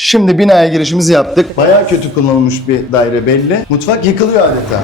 Şimdi binaya girişimizi yaptık. Bayağı kötü kullanılmış bir daire belli. Mutfak yıkılıyor adeta.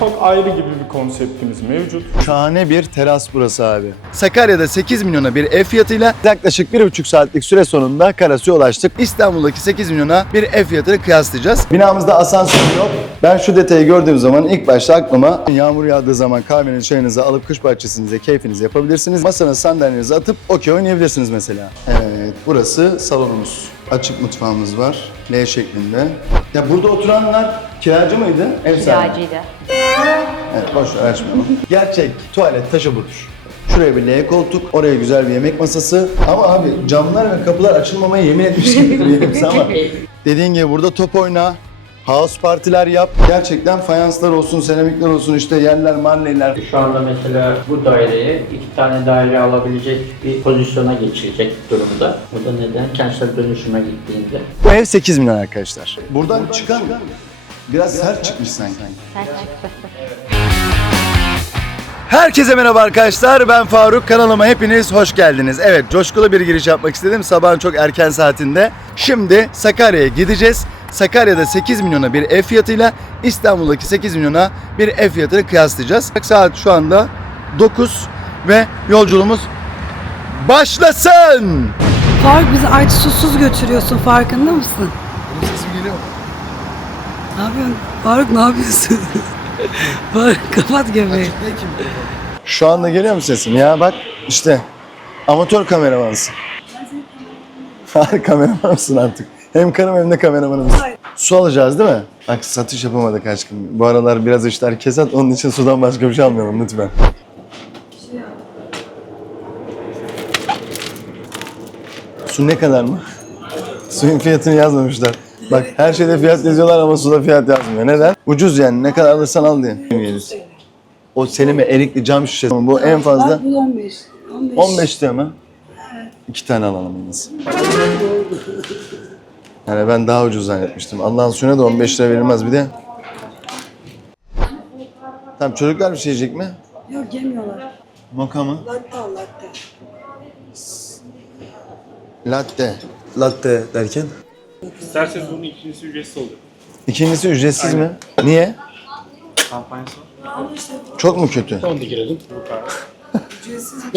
Mutfak ayrı gibi bir konseptimiz mevcut. Şahane bir teras burası abi. Sakarya'da 8 milyona bir ev fiyatıyla yaklaşık 1,5 saatlik süre sonunda Karasu'ya ulaştık. İstanbul'daki 8 milyona bir ev fiyatını kıyaslayacağız. Binamızda asansör yok. Ben şu detayı gördüğüm zaman ilk başta aklıma yağmur yağdığı zaman kahvenizi çayınızı alıp kış bahçesinize keyfinizi yapabilirsiniz. Masanız sandalyenizi atıp okey oynayabilirsiniz mesela. Evet burası salonumuz. Açık mutfağımız var. L şeklinde. Ya burada oturanlar kiracı mıydı? Ev sahibi. Kiracıydı. Evet boş ver açmayalım. Gerçek tuvalet taşı budur. Şuraya bir L koltuk, oraya güzel bir yemek masası. Ama abi camlar ve kapılar açılmamaya yemin etmiş gibi hepsi ama. Dediğin gibi burada top oyna, house partiler yap. Gerçekten fayanslar olsun, seramikler olsun, işte yerler, marleyler. Şu anda mesela bu daireyi iki tane daire alabilecek bir pozisyona geçirecek durumda. Bu da neden? Kentsel dönüşüme gittiğinde. Bu ev 8 milyon arkadaşlar. Buradan çıkan biraz sert çıkmış sanki. Sen çıktı. Herkese merhaba arkadaşlar. Ben Faruk. Kanalıma hepiniz hoş geldiniz. Evet, coşkulu bir giriş yapmak istedim sabahın çok erken saatinde. Şimdi Sakarya'ya gideceğiz. Sakarya'da 8 milyona bir ev fiyatıyla İstanbul'daki 8 milyona bir ev fiyatını kıyaslayacağız. Saat şu anda 9 ve yolculuğumuz başlasın. Faruk bizi aç susuz götürüyorsun farkında mısın? Sesim geliyor mu? Ne yapıyorsun? Faruk ne yapıyorsun? Faruk kapat göbeği. Şu anda geliyor mu sesim? Ya bak işte amatör kameramansın. Hayır kameramansın artık. Hem karım hem de kameramanımız. Su alacağız değil mi? Bak satış yapamadık aşkım. Bu aralar biraz işler kesat onun için sudan başka bir şey almayalım lütfen. Su ne kadar mı? Suyun fiyatını yazmamışlar. Bak her şeyde fiyat yazıyorlar ama suda fiyat yazmıyor. Neden? Ucuz yani ne kadar alırsan al diye. O Selim'e erikli cam şişesi. Bu en fazla Bak bu 15. 15. 15 diyor mu? İki tane alalım en. Yani ben daha ucuz zannetmiştim. Allah'ın suyuna da 15 lira verilmez bir de. Tamam çocuklar bir şey yiyecek mi? Yok yemiyorlar. Moka mı? Latte al latte. Latte. Latte derken? İsterseniz bunun ikincisi ücretsiz olacak. İkincisi ücretsiz mi? Niye? Kampanyası var. Çok mu kötü? Onu da girelim. Bu kadar.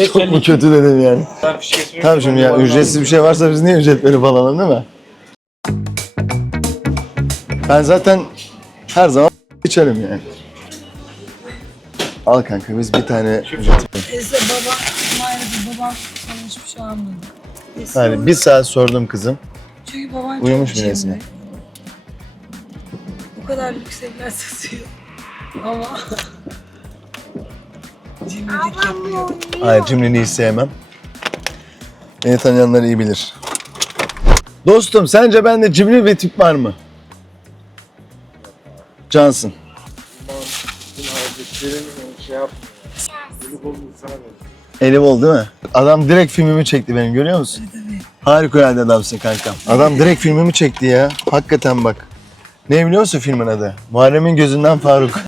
Çok mu kötü dedim yani. Kesmek Tamam şimdi ya ücretsiz bir şey varsa biz niye ücret verip alalım değil mi? Ben zaten her zaman içerim yani. Al kanka biz bir tane Neyse baba, maalesef babam sana hiçbir şey almadı. Neyse, Yani bir saat sordum kızım. Çünkü baban Uyumuş çok mu cimri. neyse? Bu kadar lüks evler satıyor. Ama... Cimrilik yapıyor. Hayır cimriliği hiç sevmem. Beni tanıyanlar iyi bilir. Dostum sence bende cimri bir tip var mı? Cansın. Eli bol değil mi? Adam direkt filmimi çekti benim görüyor musun? Harikulade adamsın kankam. Adam direkt filmimi çekti ya. Hakikaten bak. Ne biliyor musun filmin adı? Muharrem'in gözünden Faruk.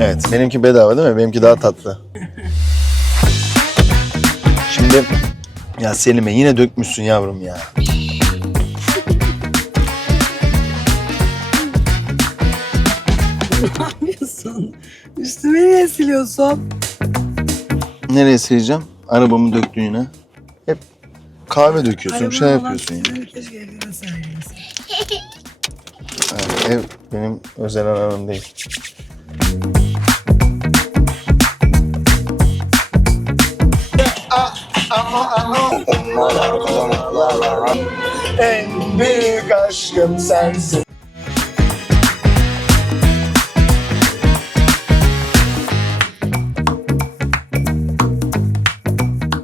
Evet, benimki bedava değil mi? Benimki daha tatlı. Şimdi ya Selim'e yine dökmüşsün yavrum ya. Üstüme niye siliyorsun? Nereye sileceğim? Arabamı döktün yine. Hep kahve döküyorsun, şey Arabanın olan yapıyorsun ya. sizleri Keşke evde sergilesin. Yani ev benim özel alanım değil. En büyük aşkım sensin.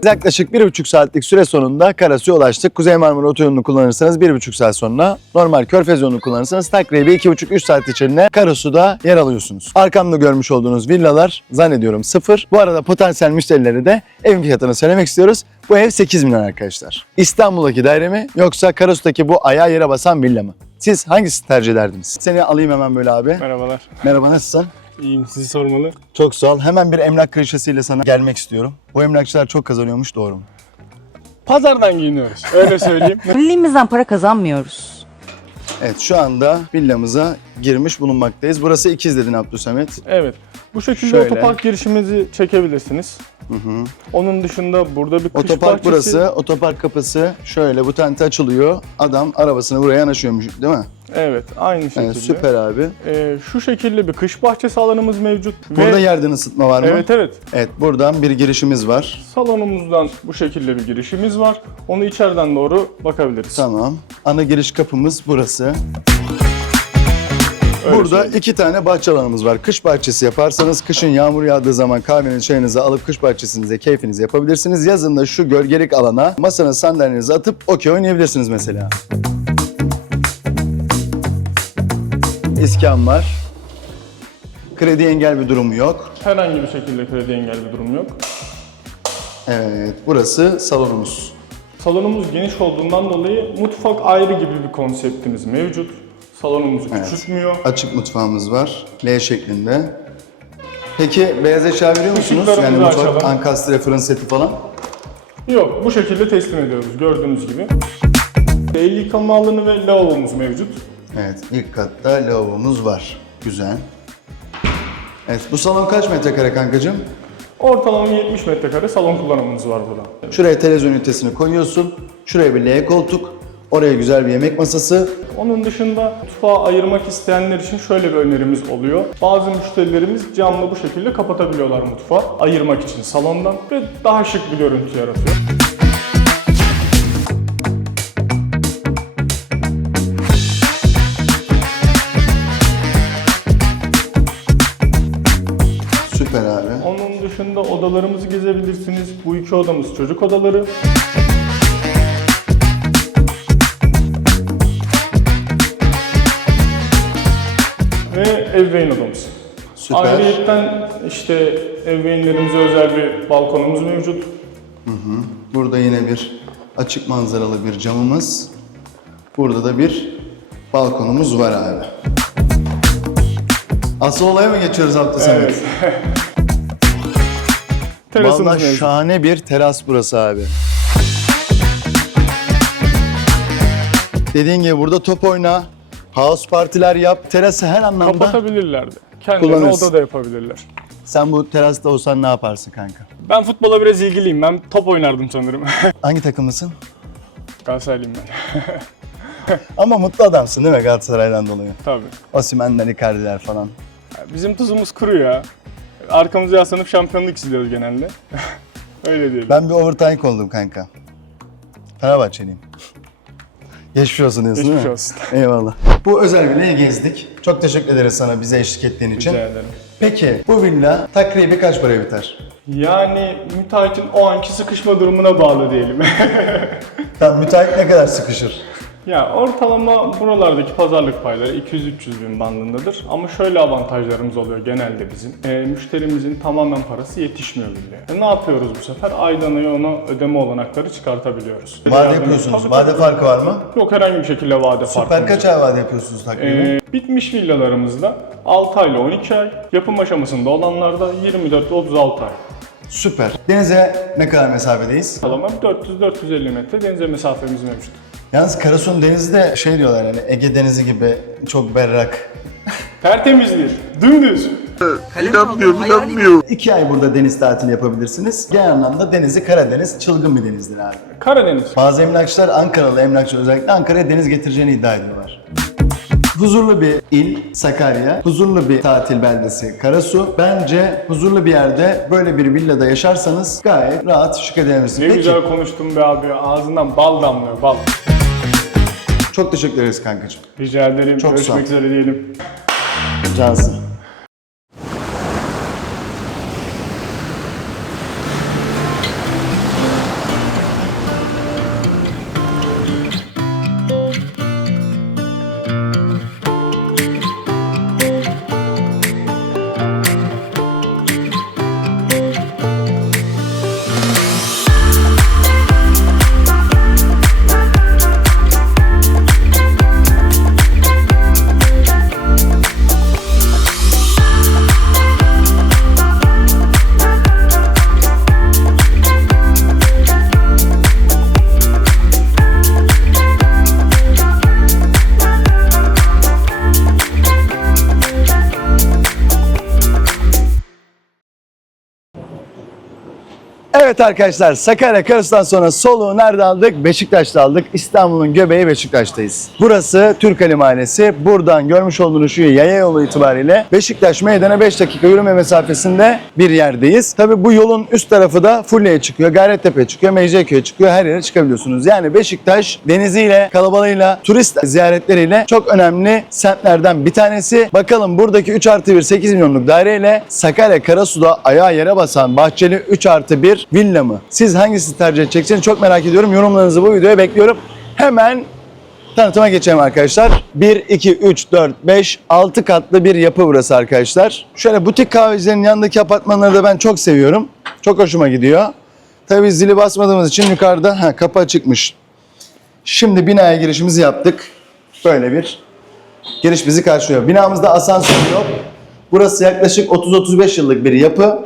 Yaklaşık bir buçuk saatlik süre sonunda Karasu'ya ulaştık. Kuzey Marmara Otoyolu'nu kullanırsanız bir buçuk saat sonra, normal Körfez yolunu kullanırsanız takribi iki buçuk üç saat içinde Karasu'da yer alıyorsunuz. Arkamda görmüş olduğunuz villalar zannediyorum sıfır. Bu arada potansiyel müşterileri de evin fiyatını söylemek istiyoruz. Bu ev 8 milyon arkadaşlar. İstanbul'daki daire mi yoksa Karasu'daki bu ayağı yere basan villa mı? Siz hangisini tercih ederdiniz? Seni alayım hemen böyle abi. Merhabalar. Merhaba nasılsın? İyiyim sizi sormalı. Çok sağ ol. Hemen bir emlak klişesiyle sana gelmek istiyorum. Bu emlakçılar çok kazanıyormuş doğru mu? Pazardan giyiniyoruz. Öyle söyleyeyim. Birliğimizden para kazanmıyoruz. Evet şu anda villamıza girmiş bulunmaktayız. Burası ikiz dedin Abdülsamet. evet. Bu şekilde Şöyle. otopark girişimizi çekebilirsiniz. Onun dışında burada bir kış Otopark bahçesi. burası. Otopark kapısı şöyle bu tente açılıyor. Adam arabasını buraya yanaşıyormuş değil mi? Evet, aynı şekilde. Evet, süper abi. Ee, şu şekilde bir kış bahçesi alanımız mevcut. Burada Ve- yerden ısıtma var mı? Evet evet. Evet buradan bir girişimiz var. Salonumuzdan bu şekilde bir girişimiz var. Onu içeriden doğru bakabiliriz. Tamam. Ana giriş kapımız burası. Öyle Burada söyleyeyim. iki tane bahçe alanımız var. Kış bahçesi yaparsanız kışın yağmur yağdığı zaman kahvenizi çayınızı alıp kış bahçesinize keyfinizi yapabilirsiniz. Yazın da şu gölgelik alana masanız sandalyenizi atıp okey oynayabilirsiniz mesela. İskan var. Kredi engel bir durumu yok. Herhangi bir şekilde kredi engel bir durum yok. Evet burası salonumuz. Salonumuz geniş olduğundan dolayı mutfak ayrı gibi bir konseptimiz mevcut. Salonumuzu Evet. küçültmüyor. Açık mutfağımız var. L şeklinde. Peki beyaz eşya veriyor musunuz? Işıklarımızı Yani mutfak, açalım. ankastre, fırın seti falan. Yok, bu şekilde teslim ediyoruz gördüğünüz gibi. El yıkama alanı ve lavabomuz mevcut. Evet, ilk katta lavabomuz var. Güzel. Evet, bu salon kaç metrekare kankacığım? Ortalama 70 metrekare salon kullanımımız var burada. Şuraya televizyon ünitesini koyuyorsun. Şuraya bir L koltuk. Oraya güzel bir yemek masası. Onun dışında mutfağı ayırmak isteyenler için şöyle bir önerimiz oluyor. Bazı müşterilerimiz camla bu şekilde kapatabiliyorlar mutfağı ayırmak için salondan ve daha şık bir görüntü yaratıyor. Dışında odalarımızı gezebilirsiniz. Bu iki odamız çocuk odaları. Ve ebeveyn odamız. Süper. Ayrıyetten işte ebeveynlerimize özel bir balkonumuz mevcut. Burada yine bir açık manzaralı bir camımız. Burada da bir balkonumuz var abi. Asıl olaya mı geçiyoruz hafta sonu? Evet. Terasımız mevcut. şahane bir teras burası abi. Dediğin gibi burada top oyna, house partiler yap, terası her anlamda. Kapatabilirlerdi. Kendilerine Kullanırız. oda da yapabilirler. Sen bu terasta olsan ne yaparsın kanka? Ben futbola biraz ilgiliyim. Ben top oynardım sanırım. Hangi takımlısın? Galatasaraylıyım ben. Ama mutlu adamsın değil mi Galatasaray'dan dolayı? Tabii. Osimhen'ler, Icardi'ler falan. Bizim tuzumuz kuru ya. Arkamızı yaslanıp şampiyonluk izliyoruz genelde. Öyle diyelim. Ben bir overtime oldum kanka. Fenerbahçeliyim. Geçmiş olsun diyorsun değil Geçmiş mi? olsun. Eyvallah. Bu özel villayı gezdik. Çok teşekkür ederiz sana bize eşlik ettiğin için. Rica ederim. Peki bu villa takribi kaç paraya biter? Yani müteahhitin o anki sıkışma durumuna bağlı diyelim. Tam müteahhit ne kadar sıkışır? Ya ortalama buralardaki pazarlık payları 200-300 bin bandındadır. Ama şöyle avantajlarımız oluyor genelde bizim. E, müşterimizin tamamen parası yetişmiyor bile. E, ne yapıyoruz bu sefer? Aydan aya ona ödeme olanakları çıkartabiliyoruz. Vade Yardım- yapıyorsunuz. Tabii, Vade tabii. farkı var mı? Yok herhangi bir şekilde vade farkı. Süper kaç ay vade yapıyorsunuz takribi? Ee, bitmiş villalarımızda 6 ay ile 12 ay, yapım aşamasında olanlarda 24-36 ay. Süper. Denize ne kadar mesafedeyiz? Ortalama 400-450 metre denize mesafemiz mevcut. Yalnız Karasun Denizi de şey diyorlar yani Ege Denizi gibi çok berrak. Tertemizdir, dümdüz. İki ay burada deniz tatili yapabilirsiniz. Genel anlamda denizi Karadeniz çılgın bir denizdir abi. Karadeniz. Bazı emlakçılar Ankaralı emlakçı özellikle Ankara'ya deniz getireceğini iddia ediyorlar. Huzurlu bir il Sakarya, huzurlu bir tatil beldesi Karasu. Bence huzurlu bir yerde böyle bir villada yaşarsanız gayet rahat şık edebilirsiniz. Ne Peki, güzel konuştun be abi, ağzından bal damlıyor, bal. Çok teşekkür ederiz kankacığım. Rica ederim, Çok sağ ol. görüşmek üzere diyelim. Cansın. Evet arkadaşlar Sakarya Karasu'dan sonra soluğu nerede aldık? Beşiktaş'ta aldık. İstanbul'un göbeği Beşiktaş'tayız. Burası Türkali Mahallesi. Buradan görmüş olduğunuz şu yaya yolu itibariyle Beşiktaş meydana 5 dakika yürüme mesafesinde bir yerdeyiz. Tabi bu yolun üst tarafı da Fulya'ya çıkıyor, Gayrettepe çıkıyor, Mecidiyeköy'e çıkıyor. Her yere çıkabiliyorsunuz. Yani Beşiktaş deniziyle, kalabalığıyla, turist ziyaretleriyle çok önemli semtlerden bir tanesi. Bakalım buradaki 3 artı 1 8 milyonluk daireyle Sakarya Karasu'da ayağı yere basan bahçeli 3 artı 1 villa mı? Siz hangisini tercih edeceksiniz çok merak ediyorum. Yorumlarınızı bu videoya bekliyorum. Hemen tanıtıma geçelim arkadaşlar. 1, 2, 3, 4, 5, 6 katlı bir yapı burası arkadaşlar. Şöyle butik kahvecilerin yanındaki apartmanları da ben çok seviyorum. Çok hoşuma gidiyor. Tabii zili basmadığımız için yukarıda ha, kapı açıkmış. Şimdi binaya girişimizi yaptık. Böyle bir giriş bizi karşılıyor. Binamızda asansör yok. Burası yaklaşık 30-35 yıllık bir yapı.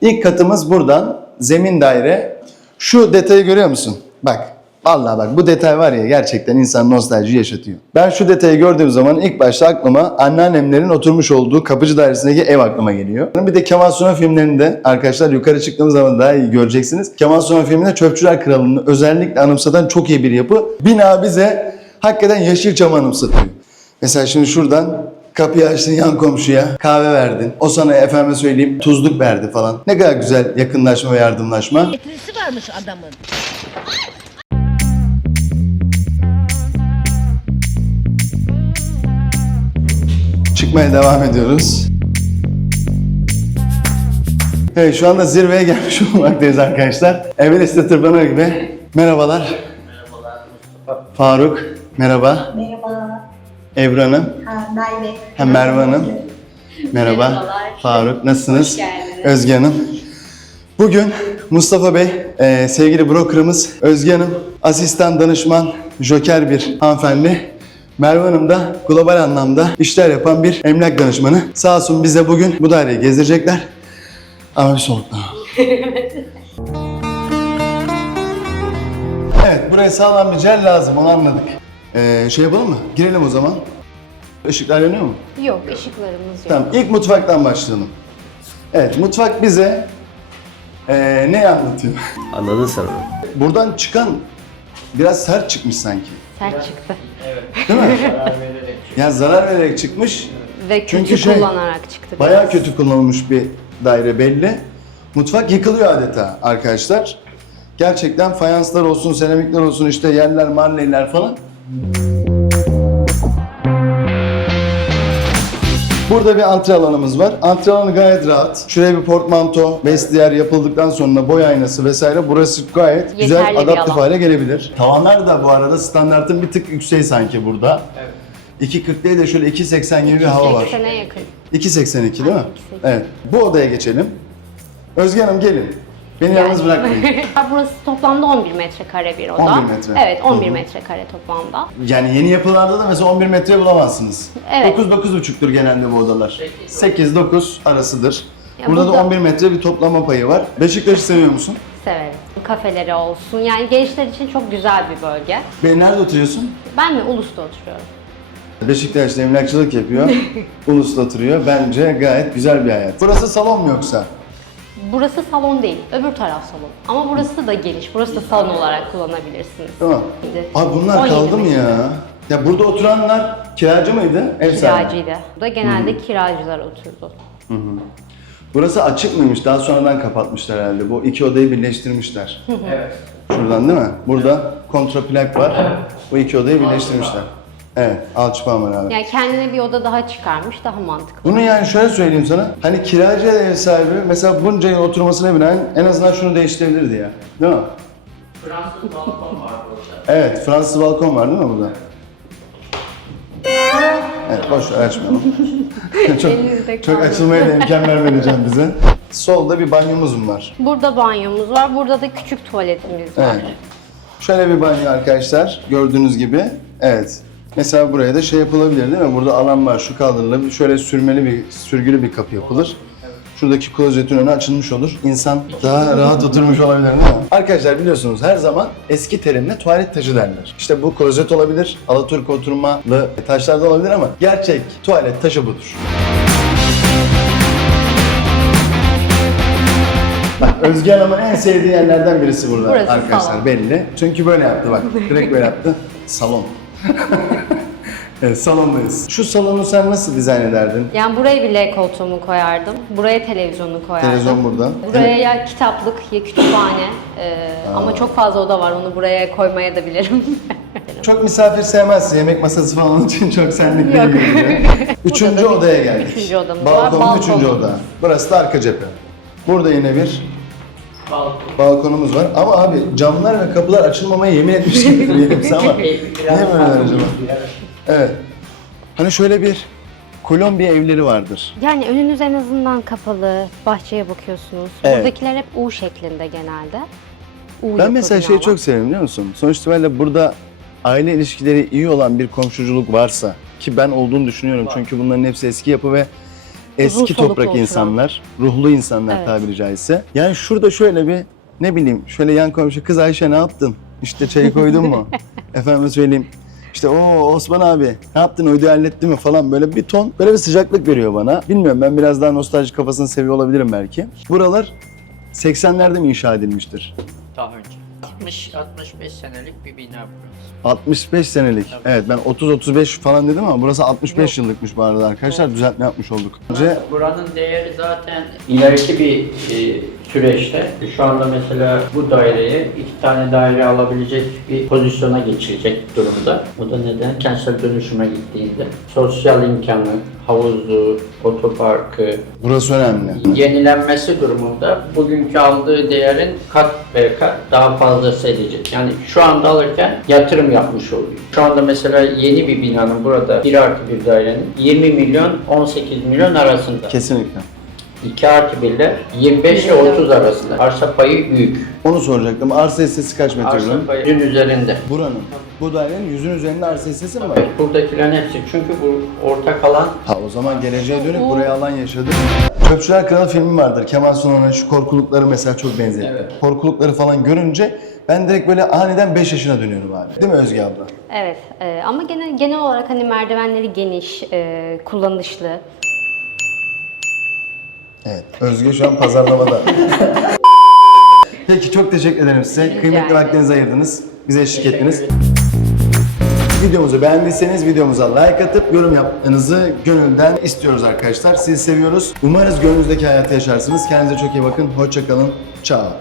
İlk katımız buradan. Zemin daire. Şu detayı görüyor musun? Bak. Vallahi bak bu detay var ya gerçekten insan nostalji yaşatıyor. Ben şu detayı gördüğüm zaman ilk başta aklıma anneannemlerin oturmuş olduğu kapıcı dairesindeki ev aklıma geliyor. Bir de Kemal Sunal filmlerinde arkadaşlar yukarı çıktığımız zaman daha iyi göreceksiniz. Kemal Sunal filminde Çöpçüler Kralı'nı özellikle anımsatan çok iyi bir yapı. Bina bize hakikaten Yeşilçam'ı anımsatıyor. Mesela şimdi şuradan kapıyı açtın yan komşuya kahve verdin. O sana efendime söyleyeyim tuzluk verdi falan. Ne kadar güzel yakınlaşma ve yardımlaşma. Getirisi varmış adamın. Çıkmaya devam ediyoruz. Evet şu anda zirveye gelmiş bulunmaktayız arkadaşlar. Everest'te tırmanır gibi. Merhabalar. Merhabalar. Faruk. Merhaba. Merhaba, Hanım. ha, Merve. Ha, Merve Hanım. Merhaba. Faruk. Nasılsınız? Özge Hanım. Bugün Mustafa Bey, e, sevgili brokerımız Özge Hanım, asistan danışman, joker bir hanımefendi. Merve Hanım da global anlamda işler yapan bir emlak danışmanı. Sağ olsun bize bugün bu daireyi gezdirecekler. Ama bir solukla. evet, buraya sağlam bir cel lazım, onu anladık. E, şey yapalım mı? Girelim o zaman. Işıklar yanıyor mu? Yok, ışıklarımız yok. Tamam, ilk mutfaktan başlayalım. Evet, mutfak bize eee ne anlatıyor? Anladın sen onu. Buradan çıkan biraz sert çıkmış sanki. Sert çıktı. Değil mi? ya zarar vererek çıkmış. Ve kötü Çünkü şey, kullanarak çıktı. Bayağı biraz. kötü kullanılmış bir daire belli. Mutfak yıkılıyor adeta arkadaşlar. Gerçekten fayanslar olsun, seramikler olsun, işte yerler, marleyler falan. Burada bir antre alanımız var. Antre alanı gayet rahat. Şuraya bir portmanto, vestiyer yapıldıktan sonra boy aynası vesaire. Burası gayet güzel Yeterli bir adaptif hale gelebilir. Tavanlar da bu arada standartın bir tık yüksek sanki burada. Evet. 2.40 değil de şöyle 2.80 gibi bir hava var. 80'e yakın. 2.82 değil mi? 2.82. Evet. Bu odaya geçelim. Özge Hanım gelin. Beni yalnız bırakmayın. Burası toplamda 11 metrekare bir oda. 11 metre. Evet, 11 Hı hı. metrekare toplamda. Yani yeni yapılarda da mesela 11 metre bulamazsınız. Evet. 9-9,5'tur genelde bu odalar. 8-9 arasıdır. Ya burada, da burada- 11 metre bir toplama payı var. Beşiktaş'ı seviyor musun? Severim. Kafeleri olsun. Yani gençler için çok güzel bir bölge. Ben nerede oturuyorsun? Ben mi Ulus'ta oturuyorum. Beşiktaş'ta emlakçılık yapıyor. Ulus'ta oturuyor. Bence gayet güzel bir hayat. Burası salon mu yoksa? Burası salon değil, öbür taraf salon. Ama burası da geniş. Burası da salon olarak kullanabilirsiniz. Şimdi Abi bunlar 17 kaldı mı ya? Ya burada oturanlar kiracı mıydı? Ev sahibi. Kiracıydı. Burada genelde kiracılar oturdu. Burası açık mıymış? Daha sonradan kapatmışlar herhalde. Bu iki odayı birleştirmişler. evet. Şuradan değil mi? Burada kontraplak var. Bu iki odayı birleştirmişler. Evet, alçıpan var abi. Yani kendine bir oda daha çıkarmış, daha mantıklı. Bunu yani şöyle söyleyeyim sana. Hani kiracı ev sahibi mesela bunca yıl oturmasına binaen en azından şunu değiştirebilirdi ya. Değil mi? Fransız balkon var burada. Evet, Fransız balkon var değil mi burada? Evet, boş ver açmayalım. Elinizde çok, çok kaldı. açılmaya da imkan vermeyeceğim bize. Solda bir banyomuz var. Burada banyomuz var, burada da küçük tuvaletimiz var. Evet. Şöyle bir banyo arkadaşlar gördüğünüz gibi. Evet. Mesela buraya da şey yapılabilir değil mi? Burada alan var, şu kaldırılır. Şöyle sürmeli bir, sürgülü bir kapı yapılır. Şuradaki klozetin önü açılmış olur. İnsan daha rahat oturmuş olabilir değil mi? Arkadaşlar biliyorsunuz her zaman eski terimle tuvalet taşı derler. İşte bu klozet olabilir, Alaturk oturmalı taşlar da olabilir ama gerçek tuvalet taşı budur. Bak Özge Hanım'ın en sevdiği yerlerden birisi burada Burası arkadaşlar salon. belli. Çünkü böyle yaptı bak. Direkt böyle yaptı. Salon. evet salondayız. Şu salonu sen nasıl dizayn ederdin? Yani buraya bir L koltuğumu koyardım. Buraya televizyonu koyardım. Televizyon burada. Buraya ya kitaplık ya kütüphane. Ee, ama çok fazla oda var. Onu buraya koymaya da bilirim. Çok misafir sevmezsin. Yemek masası falan için çok senlik Yok. değil. bence. Üçüncü Burada bir- odaya geldik. üçüncü odamız var. Balkonlu Balkon. üçüncü oda. Burası da arka cephe. Burada yine bir Balkon. balkonumuz var. Ama abi camlar ve kapılar açılmamaya yemin etmiş gibi hepsi ama. Niye böyle acaba? Evet. Hani şöyle bir Kolombiya evleri vardır. yani önünüz en azından kapalı. Bahçeye bakıyorsunuz. Evet. Buradakiler hep U şeklinde genelde. U Ben mesela şeyi binalar. çok seviyorum biliyor musun? Sonuç itibariyle burada aile ilişkileri iyi olan bir komşuculuk varsa ki ben olduğunu düşünüyorum çünkü bunların hepsi eski yapı ve eski soluklu toprak insanlar, ruhlu insanlar Evet. tabiri caizse. Yani şurada şöyle bir ne bileyim şöyle yan komşu kız Ayşe ne yaptın? İşte çayı koydun mu? Efendim söyleyeyim. İşte o Osman abi ne yaptın uydu halletti mi falan böyle bir ton böyle bir sıcaklık veriyor bana. Bilmiyorum ben biraz daha nostaljik kafasını seviyor olabilirim belki. Buralar 80'lerde mi inşa edilmiştir? Daha önce. 60-65 senelik bir bina burası. 65 senelik. Evet ben 30-35 falan dedim ama burası 65 yıllıkmış bu arada arkadaşlar. Düzeltme yapmış olduk. Önce Buranın değeri zaten ileriki bir e, süreçte şu anda mesela bu daireye iki tane daire alabilecek bir pozisyona geçirecek durumda. O da neden? Kentsel dönüşüme gittiğinde sosyal imkanı, havuzu, otoparkı, burası önemli. yenilenmesi durumunda bugünkü aldığı değerin kat ve kat daha fazlası edecek. Yani şu anda alırken yatırım yapmış oluyor. Şu anda mesela yeni bir binanın burada 1 artı bir dairenin 20 milyon 18 milyon arasında. Kesinlikle. 2 artı 1'ler 25 ile 30 arasında. Arsa payı büyük. Onu soracaktım. Arsa hissesi kaç metre Arsa buranın? payının üzerinde. Buranın. Bu dairenin yüzün üzerinde arsa hissesi mi var? Evet, buradakilerin hepsi çünkü bu ortak alan Ha o zaman geleceğe dönük buraya alan yaşadı. Çöpçüler Kralı filmi vardır. Kemal Sunal'ın şu korkulukları mesela çok benzetti. Evet. Korkulukları falan görünce ben direkt böyle aniden 5 yaşına dönüyorum abi. Değil mi Özge abla? Evet e, ama genel genel olarak hani merdivenleri geniş, e, kullanışlı. Evet. Özge şu an pazarlamada. Peki çok teşekkür ederim size. Kıymetli ederim. vaktinizi ayırdınız. Bize eşlik ettiniz. Videomuzu beğendiyseniz videomuza like atıp yorum yapmanızı gönülden istiyoruz arkadaşlar. Sizi seviyoruz. Umarız gönlünüzdeki hayatı yaşarsınız. Kendinize çok iyi bakın. Hoşça kalın. Ciao.